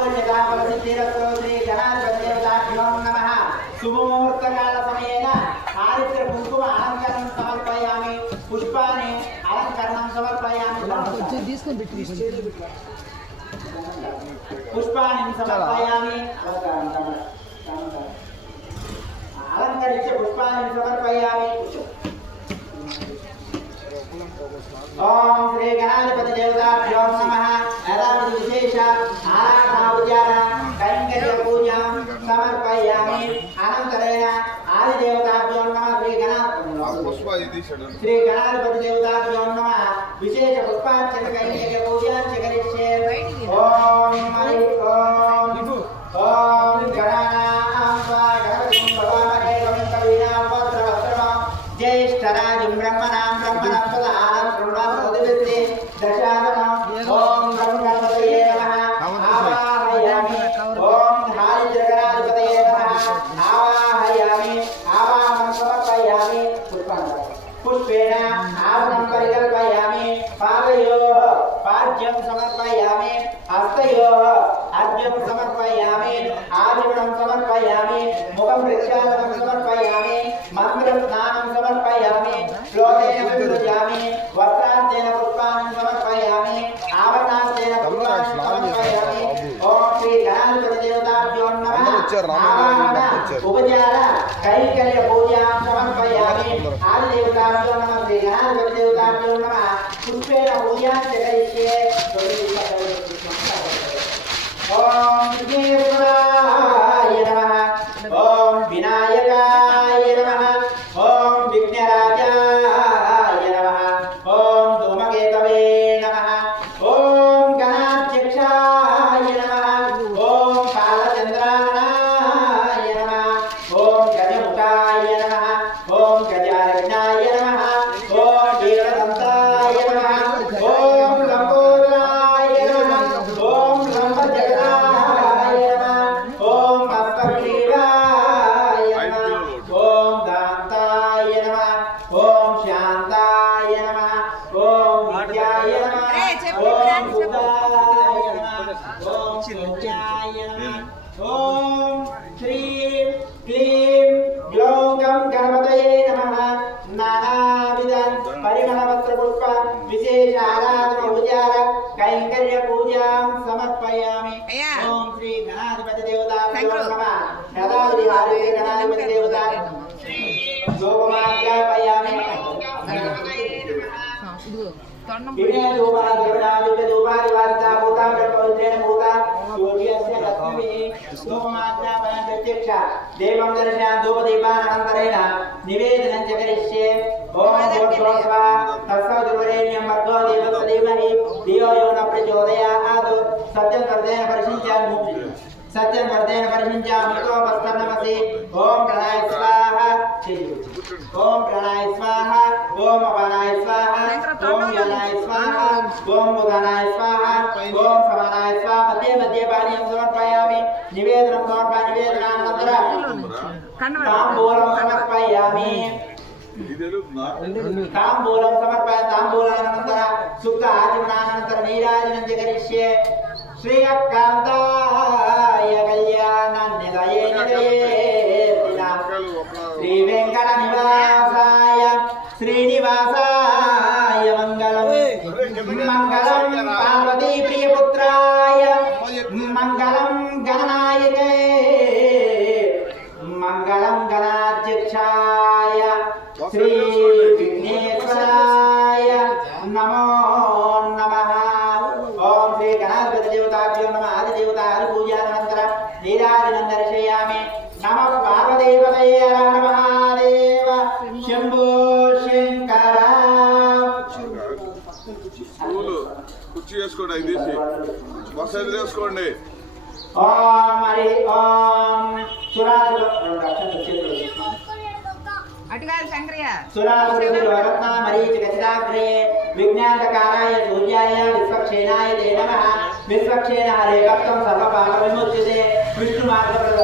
శ్రీ గణాధిపతి దేవతాభ్యో నమః. శుభముహూర్తకాల సమయేన ఆదిత్య కుంకుమ అలంకరణం సమర్పయామి. పుష్పాన్ని అలంకరణం సమర్పయామి. పుష్పాన్ని సమర్పయామి. అలంకరించే పుష్పాన్ని సమర్పయామి. ఓం శ్రీ గణాధిపతి దేవతాభ్యో నమః. యథావిధి విశేష ఆరాధన కైంకర్య పూజ సమర్పయామి. అనంతరేణ ఆదిదేవతాభ్యో నమః. శ్రీ గణాధిపతి దేవతాభ్యో నమః. విశేష పుష్పార్చన కైంకర్య పూజ కరిష్యే. ఓం హరి ఓం ఓం గణానాం త్వా గణపతిం భవామహే కవిం కవీనాం వజ్రవక్త్రమా జ్యేష్ఠరాజం బ్రహ్మణాం బ్రహ్మణస్పద ఆనశృణ్వన్నోదివిత్తే దశాసనం. ఓం బ్రహ్మగణపతయే నమః. ఆవాహయామి. ఓం హారిద్రగణాధిపతయే నమః. ఆవాహయామి. ఆవాహనం సమర్పయామి. పుష్పేణ ఆసనం పరికల్పయామి. పాదయోః పాద్యం సమర్పయామి. హస్తయోః అర్ఘ్యం సమర్పయామి. ఆచమనం సమర్పయామి. ముఖం ప్రక్షాళనం సమర్పయామి. మంత్ర స్నానం సమర్పయామి. శ్లోకేన విసృజామి. వస్త్రార్థేన పుష్పాన్ని సమర్పయామి. ఆభరణార్థేన పుష్పాన్ని సమర్పయామి. ఓం శ్రీ గణాధిపతి దేవతాభ్యో నమః. ఉపచార కైంకర్య పూజాం సమర్పయామి. ఆదిదేవతాభ్యో నమః. శ్రీ గణాధిపతి దేవతాభ్యో నమః. పుష్పేణ పూజాం కరిష్యే. ఓం విఘ్నేశ్వరాయ నమః. ఓం వినాయకాయ నమః. ఓం విఘ్నరాజాయ నమః. ఓం ధూమకేతవే నమః. ఓం గణాధ్యక్షాయ నమః. ఓం కాలచంద్రాయ నమః. ఓం గజముఖాయ నమః. ఓం గజాననాయ నమః. ఓం వీరదంతాయ నమః. ఓం లంబోదరాయ నమః. ఓం లంబజగదాయ నమః. ఓం అప్పగ్రీవాయ నమః. ఓం దాంతాయ నమః. ఓం శాంతాయ నమః. ఓం విద్యాయ నమః. ఓం సుధాయ నమః. ఓం సత్యాయ నమః. ఓం శ్రీం క్లీం గ్లౌం గం గణపతయే నమః. నానావిధ పరిమళపత్ర పుష్ప విశేష ఆరాధన ఉపచార కైంకర్య పూజాం సమర్పయామి. ఓం శ్రీ గణాధిపతి దేవతాభ్యో నమః. యథావిధి వారే గణాధిపతి దేవత ధూపమాధ్యాపయామి. వినయ ధూపాధిపతి ధూపాది వారితా భూతా పవిత్రేణ భూతా సూర్యస్య రత్నమిః ధూపమాధ్యాపయామి. ప్రత్యక్ష దేవం దర్శయామి. ధూపదీపానంతరేణ నివేదనం చ కరిష్యే. ఓం భూర్భువః తత్సవితుర్వరేణ్యం భర్గో దేవस्य धीमहि धियो यो न प्रचोदयात्. सत्यं वर्धेन परिषिञ्चामि. सत्यं वर्धेन परिषिञ्चामि. तोपस्तर्णमसि. ओम प्रणय स्वाहा. ओम प्रणय स्वाहा. ओम अपानाय स्वाहा. ओम यानाय स्वाहा. ओम उदानाय स्वाहा. ओम समानाय स्वाहा. मध्ये मध्ये पानीयं समर्पयामि. निवेदनं समर्पयामि. निवेदनानन्तरं ताम्बूलं समर्पयामि. ताम्बूलं समर्पयामि. ताम्बूलानन्तरं सुप्त आचमनानन्तरं नीराजनं च करिष्ये. श्रीकान्ताय कल्याणनिलये निलयेतिना श्री वेंकटनिवासाय श्रीनिवासाय मंगलम. मंगलम पार्वती प्रियपुत्राय. मंगलम गणनायके. मंगलम गणाध्यक्षाय श्री विघ्नेश्वराय नमो नमः. ओम श्री गणाधिपति देवताभ्यो नमः. आदिदेवता पूजानन्तरं नीराजनं दर्शयामि. नमः पार्वतीपतये हर महादेव शंभो शंकर. కుర్చీ వేసుకోండి. అది తీసి మసాజ్ వేసుకోండి. ఓం హరి ఓం సురాసుర సురాసురరత్న మరీచ గజాగ్రే విజ్ఞానకారాయ సూర్యాయ విశ్వక్షేణాయ తే నమః. విశ్వక్షేణ హరే భక్తం సర్వపాప విముచ్యతే. విష్ణు మార్గ